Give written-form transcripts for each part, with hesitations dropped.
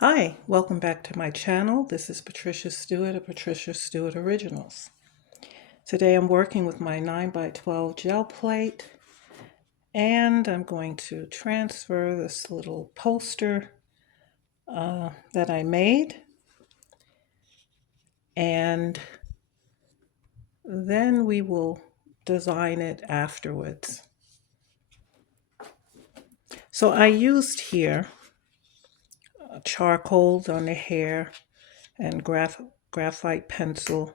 Hi, welcome back to my channel. This is Patricia Stuart of Patricia Stuart Originals. Today I'm working with my 9x12 gel plate and I'm going to transfer this little poster that I made, and then we will design it afterwards. So I used here charcoal on the hair and graphite pencil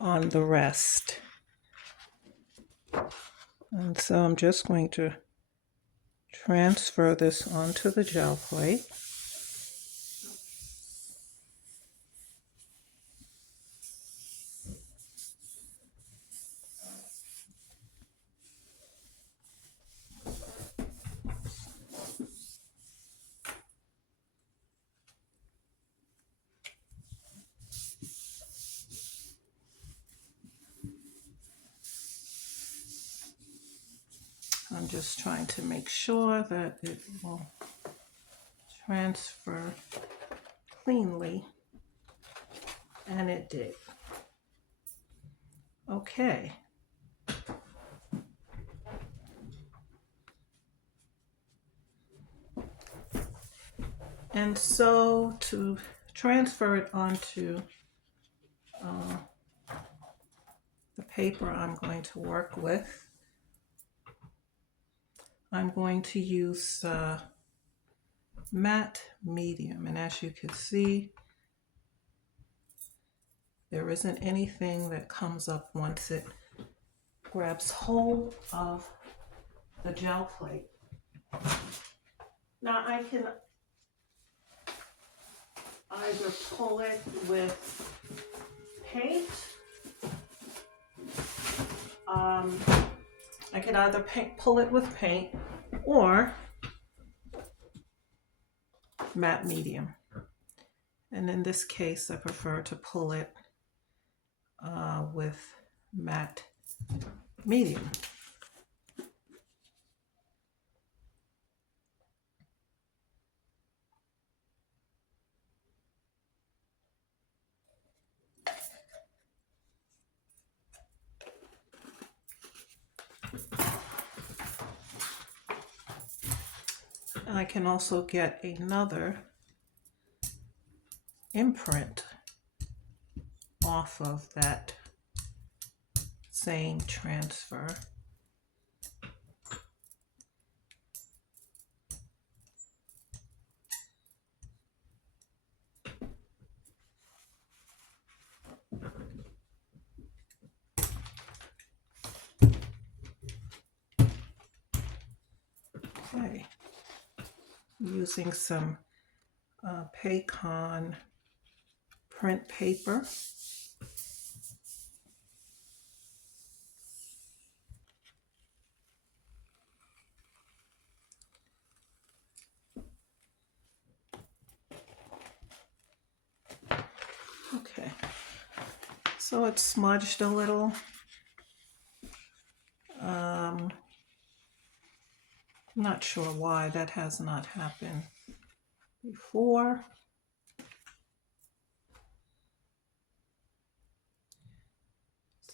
on the rest. And so I'm just going to transfer this onto the gel plate. I'm just trying to make sure that it will transfer cleanly, and it did. Okay. And so to transfer it onto the paper I'm going to work with, I'm going to use matte medium, and as you can see, there isn't anything that comes up once it grabs hold of the gel plate. Now I can either pull it with paint. I can either pull it with paint or matte medium. And in this case, I prefer to pull it with matte medium. I can also get another imprint off of that same transfer. Okay, using some Paycon print paper. Okay, so it's smudged a little. I'm not sure why that has not happened before.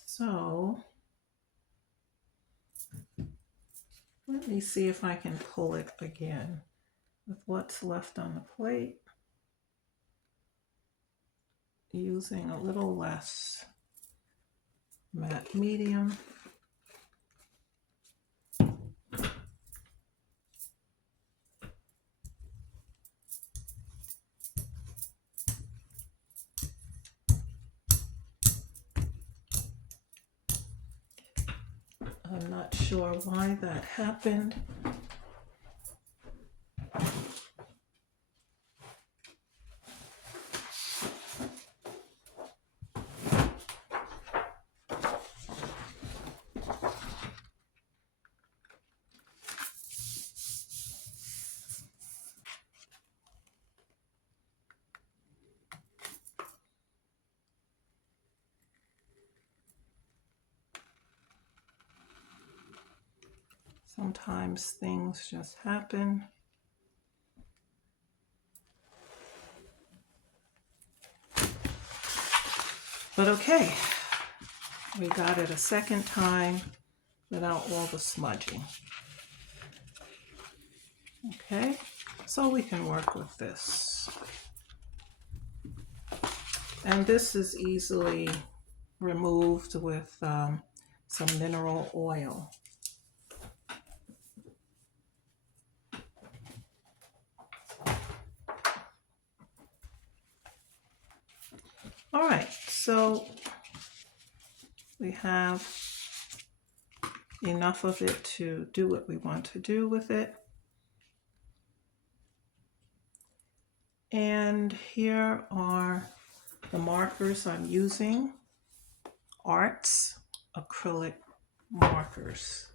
So let me see if I can pull it again with what's left on the plate, using a little less matte medium. I'm not sure why that happened. Sometimes things just happen. But okay, we got it a second time without all the smudging. Okay, so we can work with this. And this is easily removed with some mineral oil. All right, so we have enough of it to do what we want to do with it. And here are the markers I'm using. Arts acrylic markers.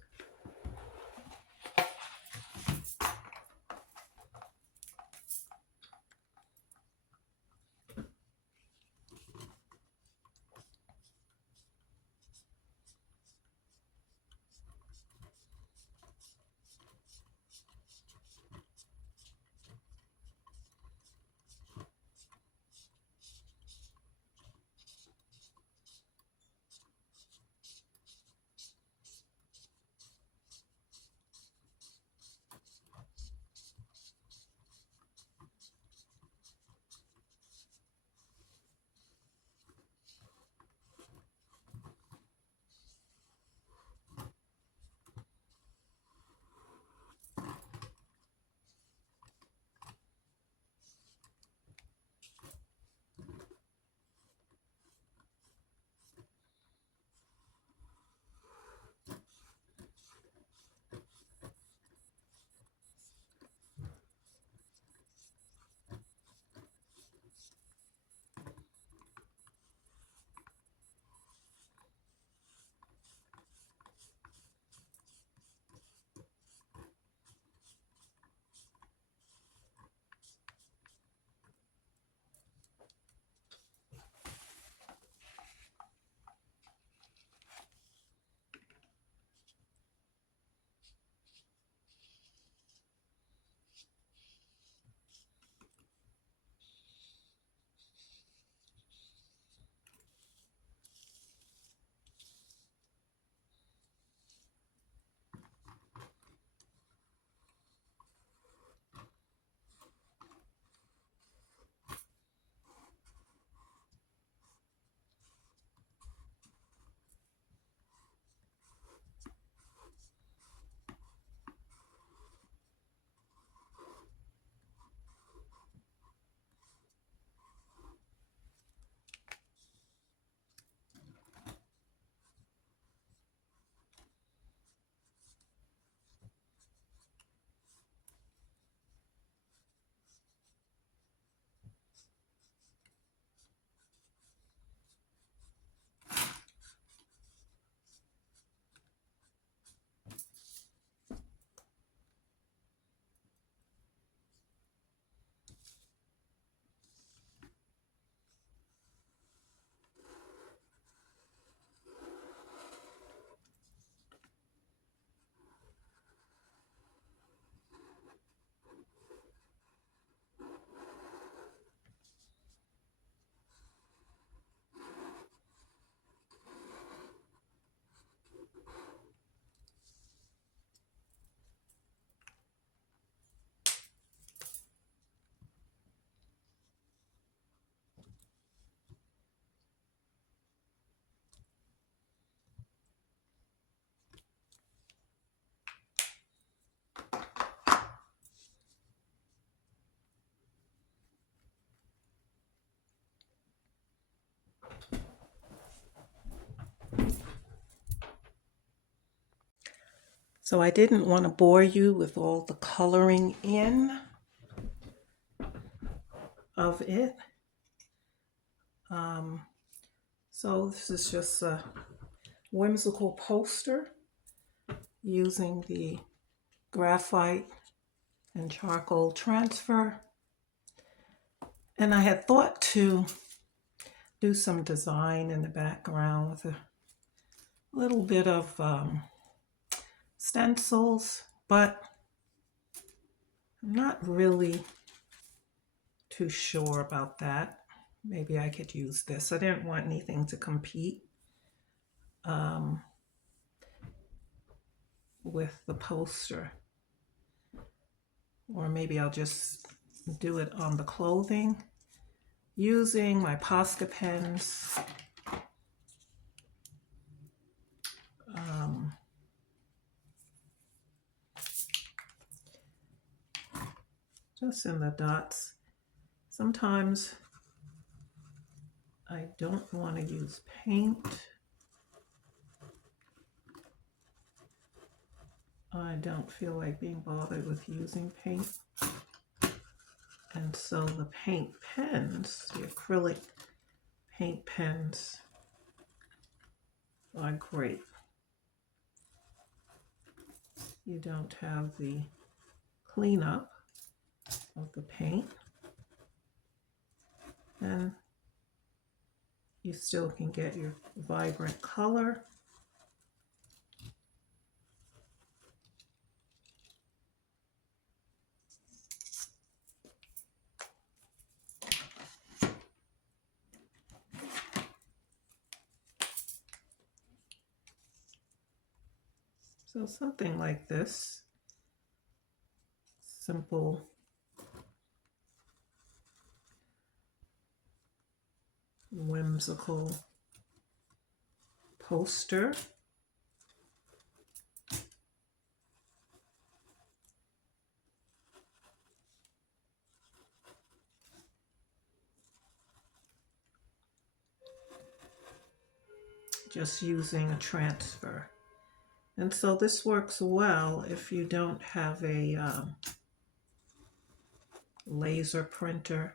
So I didn't want to bore you with all the coloring in of it. So this is just a whimsical poster using the graphite and charcoal transfer. And I had thought to do some design in the background with a little bit of stencils, but I'm not really too sure about that. maybe I could use this. I didn't want anything to compete with the poster. Or maybe I'll just do it on the clothing using my Posca pens. Just in the dots. Sometimes I don't want to use paint. I don't feel like being bothered with using paint. And so the paint pens, the acrylic paint pens, are great. You don't have the cleanup of the paint, and you still can get your vibrant color. So something like this, simple whimsical poster. Just using a transfer. And so this works well if you don't have a laser printer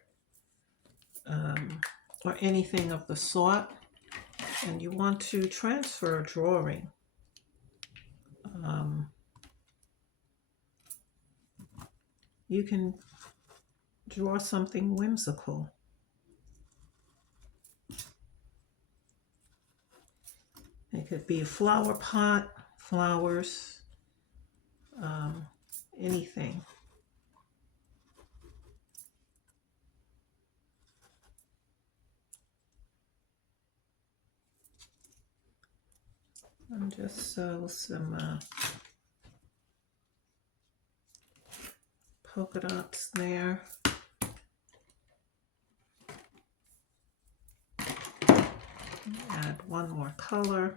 or anything of the sort, and you want to transfer a drawing. You can draw something whimsical. It could be a flower pot, flowers, anything. And just sew some polka dots there. Add one more color.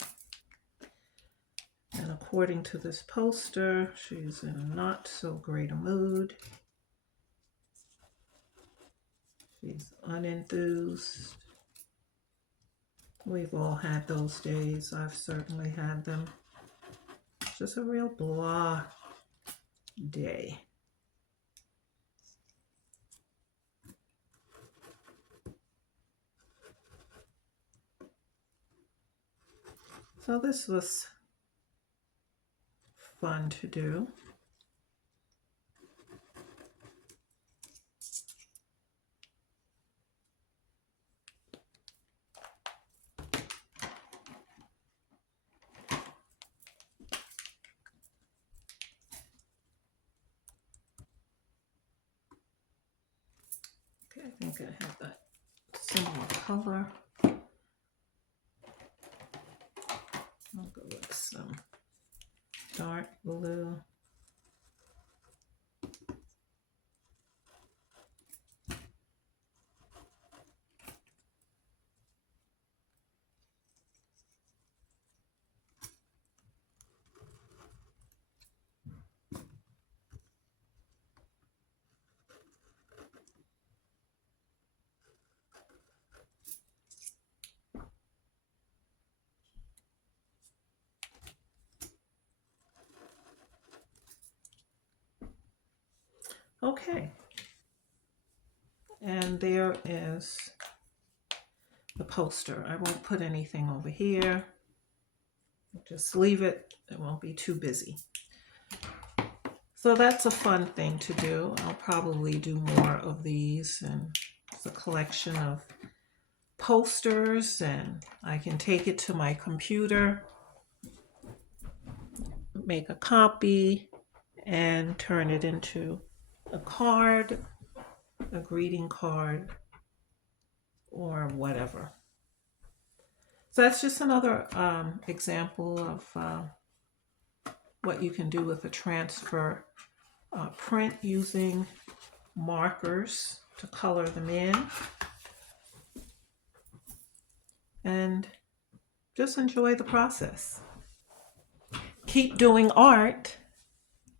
And according to this poster, she's in not so great a mood. She's unenthused. We've all had those days. I've certainly had them. Just a real blah day. So this was fun to do. Okay, I think I have that similar color. I'll go with some dark blue. Okay, and there is the poster. I won't put anything over here. Just leave it. It won't be too busy. So that's a fun thing to do. I'll probably do more of these, and it's a collection of posters, and I can take it to my computer, make a copy, and turn it into a card, a greeting card, or whatever. So that's just another example of what you can do with a transfer print using markers to color them in. And just enjoy the process. Keep doing art.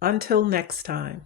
Until next time.